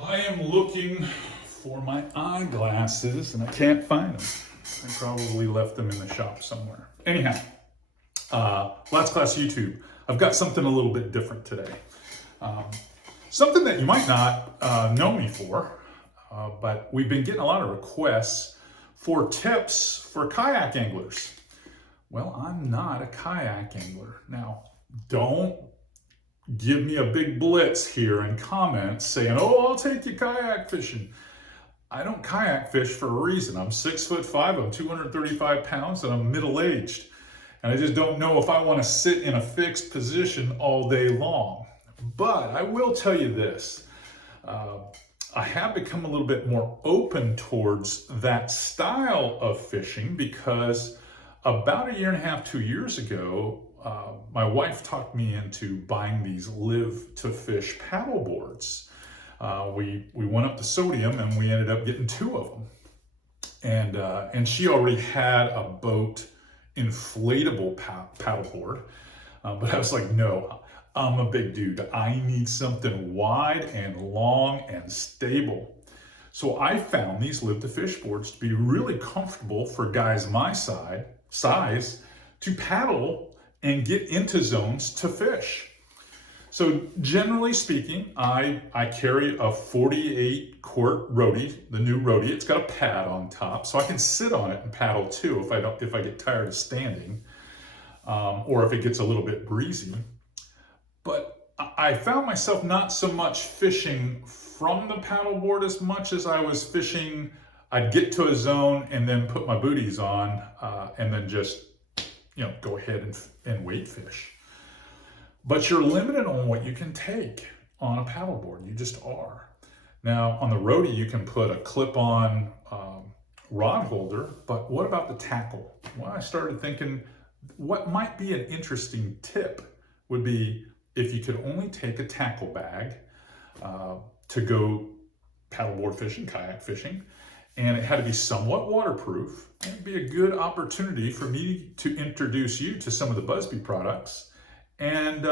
I am looking for my eyeglasses and I can't find them. I probably left them in the shop somewhere. Anyhow, FlatsClass YouTube. I've got something a little bit different today. Something that you might not know me for, but we've been getting a lot of requests for tips for kayak anglers. Well, I'm not a kayak angler. Now, don't give me a big blitz here in comments saying, oh, I'll take you kayak fishing. I don't kayak fish for a reason. I'm 6'5", I'm 235 pounds, and I'm middle-aged. And I just don't know if I want to sit in a fixed position all day long. But I will tell you this. I have become a little bit more open towards that style of fishing because about 1.5 years, 2 years ago, my wife talked me into buying these live to fish paddle boards. We went up to Sodium and we ended up getting 2 of them. And she already had a boat inflatable paddle board. But I was like, no, I'm a big dude. I need something wide and long and stable. So I found these live to fish boards to be really comfortable for guys my size to paddle and get into zones to fish. So generally speaking, I carry a 48 quart roadie, the new roadie. It's got a pad on top, so I can sit on it and paddle too if I get tired of standing, or if it gets a little bit breezy. But I found myself not so much fishing from the paddleboard as much as I was fishing. I'd get to a zone and then put my booties on, and then just go ahead and weight fish. But you're limited on what you can take on a paddleboard. You just are. Now on the roadie, you can put a clip-on rod holder, but what about the tackle? Well, I started thinking what might be an interesting tip would be if you could only take a tackle bag to go paddleboard fishing, kayak fishing, and it had to be somewhat waterproof. It'd be a good opportunity for me to introduce you to some of the Busby products and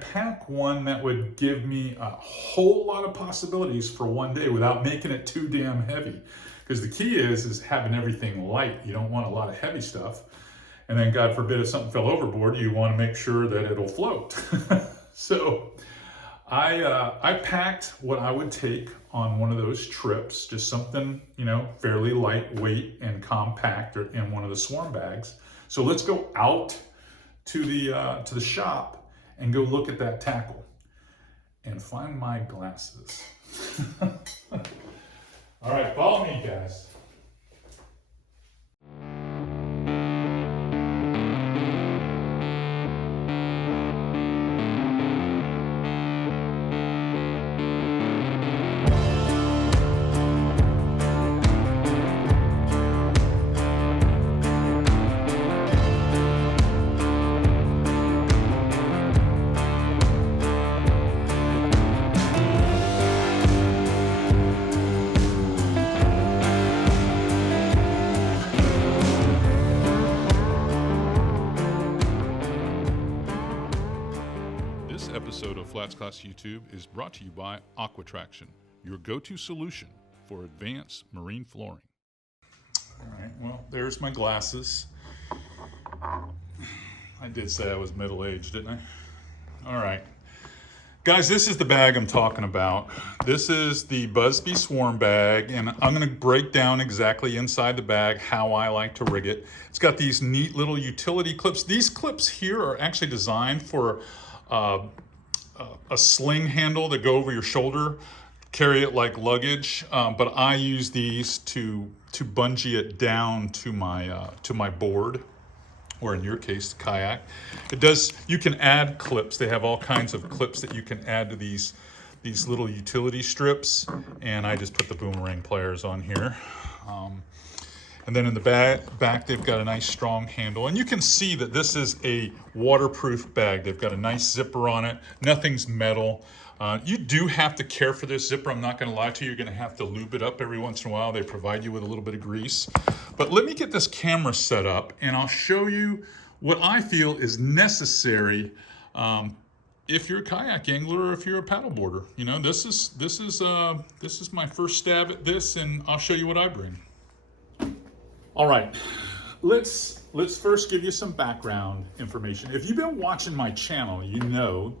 pack one that would give me a whole lot of possibilities for one day without making it too damn heavy. Because the key is having everything light. You don't want a lot of heavy stuff. And then God forbid if something fell overboard, you want to make sure that it'll float. So I packed what I would take on one of those trips, just something, fairly lightweight and compact in one of the swarm bags. So let's go out to the shop and go look at that tackle and find my glasses. All right, follow me, guys. Episode of FlatsClass YouTube is brought to you by Aquatraction, your go-to solution for advanced marine flooring. All right, well, there's my glasses. I did say I was middle-aged, didn't I? All right. Guys, this is the bag I'm talking about. This is the Busby Swarm bag, and I'm going to break down exactly inside the bag how I like to rig it. It's got these neat little utility clips. These clips here are actually designed for a sling handle that go over your shoulder, carry it like luggage, but I use these to bungee it down to my board, or in your case, the kayak. You can add clips. They have all kinds of clips that you can add to these little utility strips, and I just put the boomerang pliers on here. And then in the back, they've got a nice strong handle. And you can see that this is a waterproof bag. They've got a nice zipper on it. Nothing's metal. You do have to care for this zipper. I'm not going to lie to you. You're going to have to lube it up every once in a while. They provide you with a little bit of grease. But let me get this camera set up, and I'll show you what I feel is necessary if you're a kayak angler or if you're a paddleboarder. You know, this is my first stab at this, and I'll show you what I bring. All right, let's first give you some background information. If you've been watching my channel, you know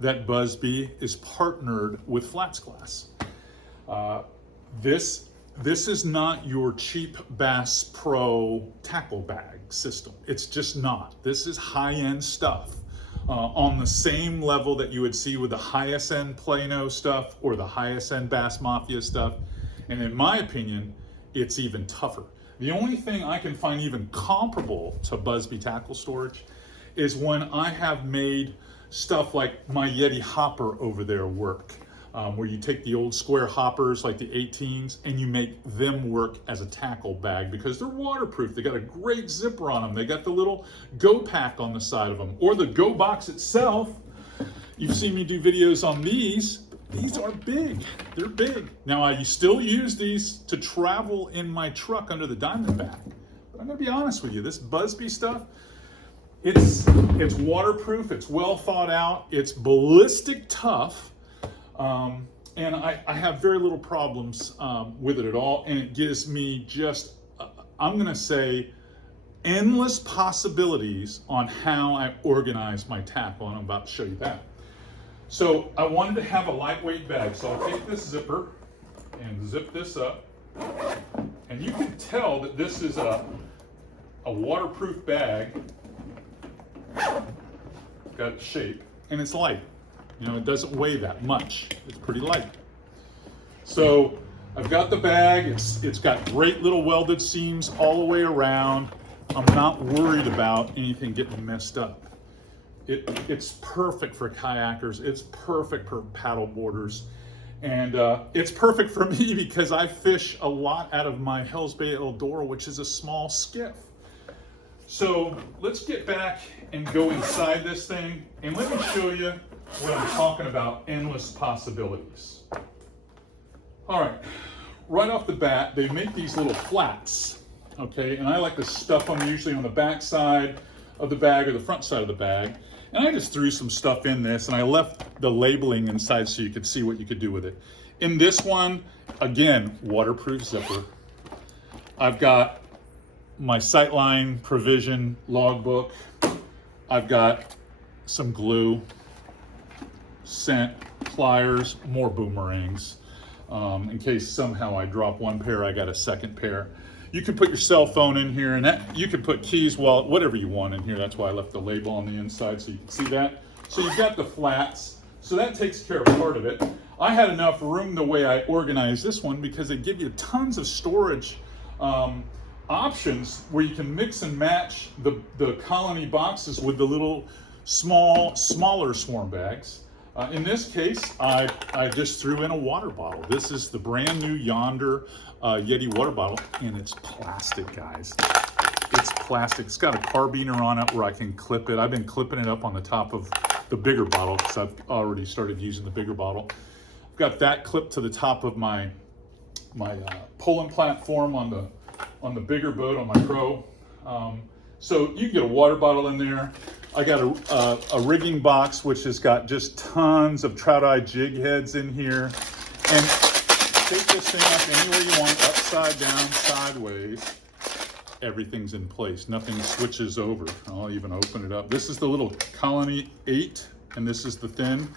that Busby is partnered with FlatsClass. This is not your cheap Bass Pro tackle bag system. It's just not. This is high-end stuff on the same level that you would see with the highest end Plano stuff or the highest end Bass Mafia stuff. And in my opinion, it's even tougher. The only thing I can find even comparable to Buzbe tackle storage is when I have made stuff like my Yeti hopper over there work. Where you take the old square hoppers like the 18s and you make them work as a tackle bag because they're waterproof. They got a great zipper on them. They got the little Go Pack on the side of them, or the Go Box itself. You've seen me do videos on these. These are big. They're big. Now I still use these to travel in my truck under the Diamondback. But I'm gonna be honest with you, this Busby stuff, it's waterproof, it's well thought out, it's ballistic tough. And I have very little problems with it at all, and it gives me just, I'm going to say, endless possibilities on how I organize my tackle, and I'm about to show you that. So I wanted to have a lightweight bag, so I'll take this zipper and zip this up, and you can tell that this is a waterproof bag. It's got shape, and it's light. You know, it doesn't weigh that much. It's pretty light. So I've got the bag. It's got great little welded seams all the way around. I'm not worried about anything getting messed up. It's perfect for kayakers. It's perfect for paddle boarders. And it's perfect for me because I fish a lot out of my Hell's Bay Eldora, which is a small skiff. So let's get back and go inside this thing, and let me show you what I'm talking about, endless possibilities. All right, right off the bat, they make these little flats, okay? And I like to stuff them usually on the back side of the bag or the front side of the bag. And I just threw some stuff in this, and I left the labeling inside so you could see what you could do with it. In this one, again, waterproof zipper. I've got my Sightline Provision logbook. I've got some glue, scent, pliers, more boomerangs. In case somehow I drop one pair, I got a second pair. You can put your cell phone in here, and that you can put keys, wallet, whatever you want in here. That's why I left the label on the inside so you can see that. So you've got the flats, so that takes care of part of it. I had enough room the way I organized this one because they give you tons of storage options where you can mix and match the colony boxes with the little smaller swarm bags. In this case, I just threw in a water bottle. This is the brand new Yonder Yeti water bottle, and it's plastic, guys. It's plastic. It's got a carabiner on it where I can clip it. I've been clipping it up on the top of the bigger bottle because I've already started using the bigger bottle. I've got that clipped to the top of my pulling platform on the bigger boat, on my Pro. So you can get a water bottle in there. I got a rigging box, which has got just tons of trout eye jig heads in here. And take this thing up anywhere you want, upside down, sideways. Everything's in place. Nothing switches over. I'll even open it up. This is the little Colony 8, and this is the thin,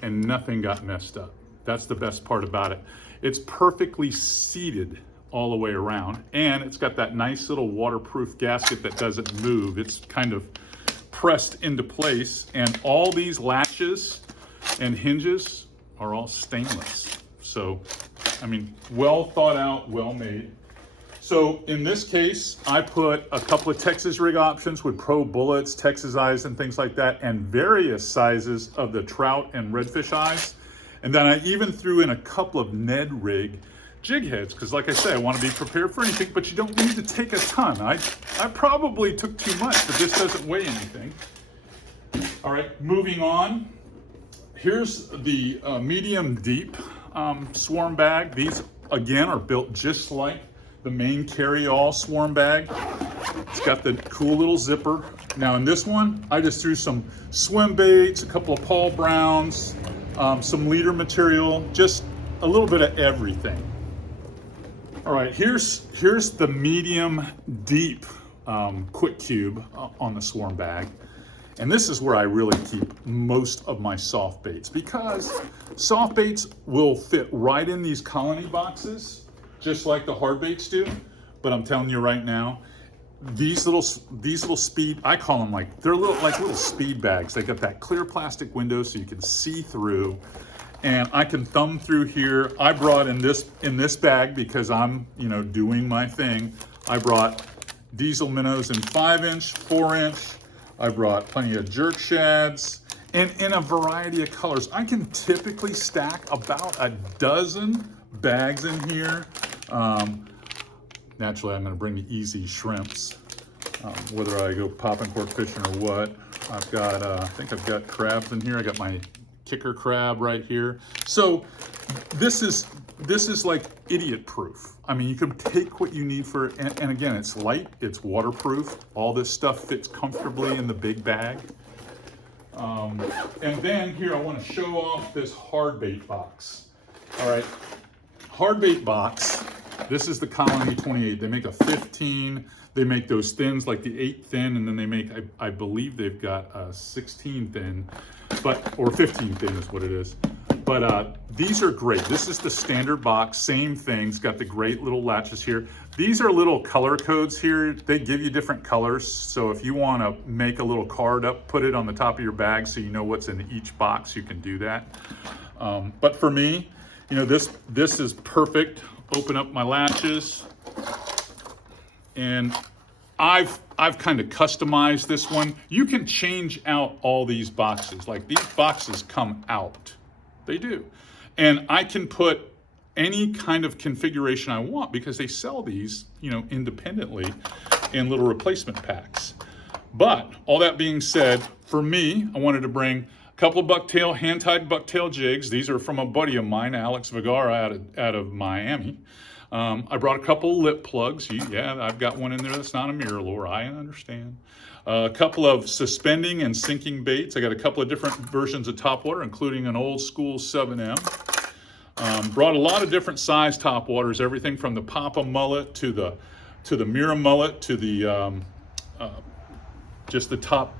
and nothing got messed up. That's the best part about it. It's perfectly seated all the way around, and it's got that nice little waterproof gasket that doesn't move. It's kind of pressed into place, and all these latches and hinges are all stainless. So, I mean, well thought out, well made. So in this case, I put a couple of Texas rig options with Pro bullets, Texas eyes, and things like that, and various sizes of the trout and redfish eyes. And then I even threw in a couple of Ned rig jig heads, because like I say, I want to be prepared for anything, but you don't need to take a ton. I probably took too much, but this doesn't weigh anything. All right, moving on. Here's the medium deep swarm bag. These, again, are built just like the main carry-all swarm bag. It's got the cool little zipper. Now in this one, I just threw some swim baits, a couple of Paul Browns, some leader material, just a little bit of everything. All right, here's the medium deep quick cube on the swarm bag. And this is where I really keep most of my soft baits, because soft baits will fit right in these colony boxes, just like the hard baits do. But I'm telling you right now, these little speed, I call them they're little speed bags. They got that clear plastic window so you can see through, and I can thumb through here. I brought in this bag because I'm doing my thing. I brought diesel minnows in 5-inch, 4-inch. I brought plenty of jerk shads, and in a variety of colors. I can typically stack about a dozen bags in here. Naturally, I'm going to bring the easy shrimps, whether I go popping cork fishing or what. I've got, I think I've got crabs in here. I got my kicker crab right here. So this is like idiot proof. I mean, you can take what you need for it. And again, it's light, it's waterproof. All this stuff fits comfortably in the big bag. And then here, I want to show off this hard bait box. All right, hard bait box. This is the Colony 28. They make a 15. They make those thins like the 8 thin, and then they make, I believe they've got a 16 thin, or 15 thin is what it is. But these are great. This is the standard box, same thing. It's got the great little latches here. These are little color codes here. They give you different colors. So if you want to make a little card up, put it on the top of your bag so you know what's in each box, you can do that. But for me, this is perfect. Open up my latches, and I've kind of customized this one. You can change out all these boxes. Like, these boxes come out. They do. And I can put any kind of configuration I want, because they sell these, independently in little replacement packs. But all that being said, for me, I wanted to bring a couple of bucktail, hand-tied bucktail jigs. These are from a buddy of mine, Alex Vergara, out of Miami. I brought a couple lip plugs. Yeah, I've got one in there that's not a Mirrolure, I understand. A couple of suspending and sinking baits. I got a couple of different versions of topwater, including an old school 7M. Brought a lot of different size topwaters, everything from the Papa mullet to the Mirror mullet to the just the top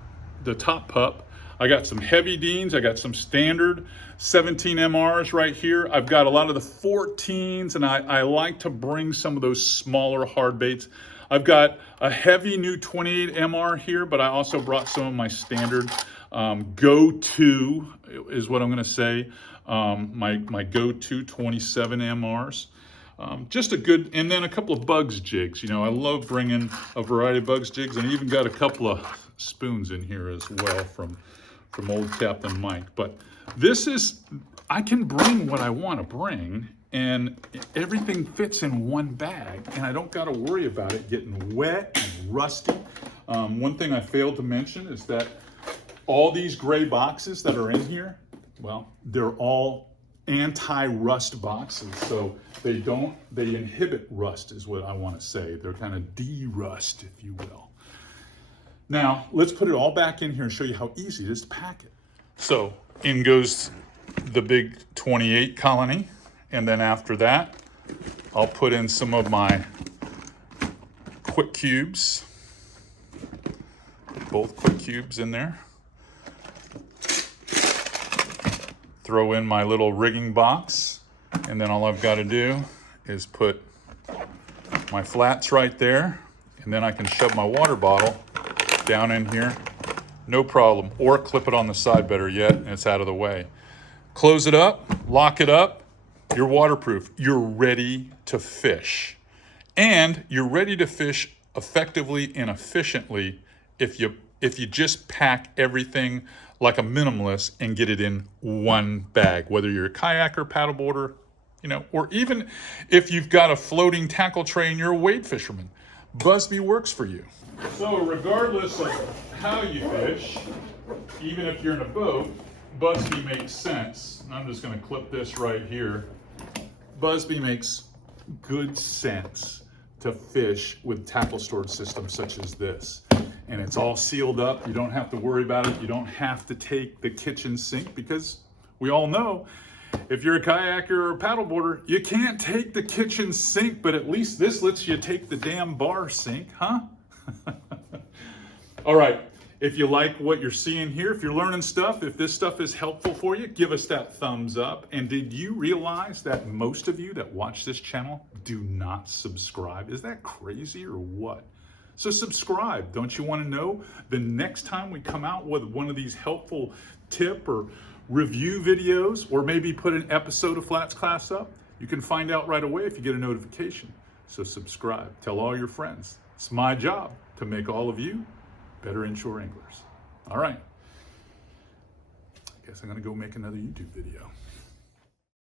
pup. I got some heavy Deans. I got some standard 17 MRs right here. I've got a lot of the 14s, and I like to bring some of those smaller hard baits. I've got a heavy new 28 MR here, but I also brought some of my standard go-to, is what I'm going to say, my go-to 27 MRs. Just a good, and then a couple of bugs jigs. I love bringing a variety of bugs jigs, and I even got a couple of spoons in here as well from old Captain Mike. But this is, I can bring what I want to bring, and everything fits in one bag, and I don't got to worry about it getting wet and rusty. One thing I failed to mention is that all these gray boxes that are in here, well, they're all anti-rust boxes, so they inhibit rust, is what I want to say. They're kind of de-rust, if you will. Now, let's put it all back in here and show you how easy it is to pack it. So, in goes the big 28 Colony, and then after that, I'll put in some of my quick cubes. Both quick cubes in there. Throw in my little rigging box, and then all I've got to do is put my flats right there, and then I can shove my water bottle down in here, no problem, or clip it on the side, better yet, and it's out of the way. Close it up, lock it up, you're waterproof. You're ready to fish. And you're ready to fish effectively and efficiently if you just pack everything like a minimalist and get it in one bag, whether you're a kayaker, paddleboarder, or even if you've got a floating tackle tray and you're a wade fisherman, Busby works for you. So regardless of how you fish, even if you're in a boat, Busby makes sense. I'm just going to clip this right here. Busby makes good sense to fish with tackle storage systems such as this. And it's all sealed up. You don't have to worry about it. You don't have to take the kitchen sink, because we all know if you're a kayaker or a paddleboarder, you can't take the kitchen sink, but at least this lets you take the damn bar sink, huh? All right, if you like what you're seeing here, if you're learning stuff, if this stuff is helpful for you, give us that thumbs up. And did you realize that most of you that watch this channel do not subscribe? Is that crazy or what? So subscribe. Don't you want to know the next time we come out with one of these helpful tip or review videos, or maybe put an episode of FlatsClass up? You can find out right away if you get a notification. So subscribe. Tell all your friends. It's my job to make all of you better inshore anglers. All right. I guess I'm going to go make another YouTube video.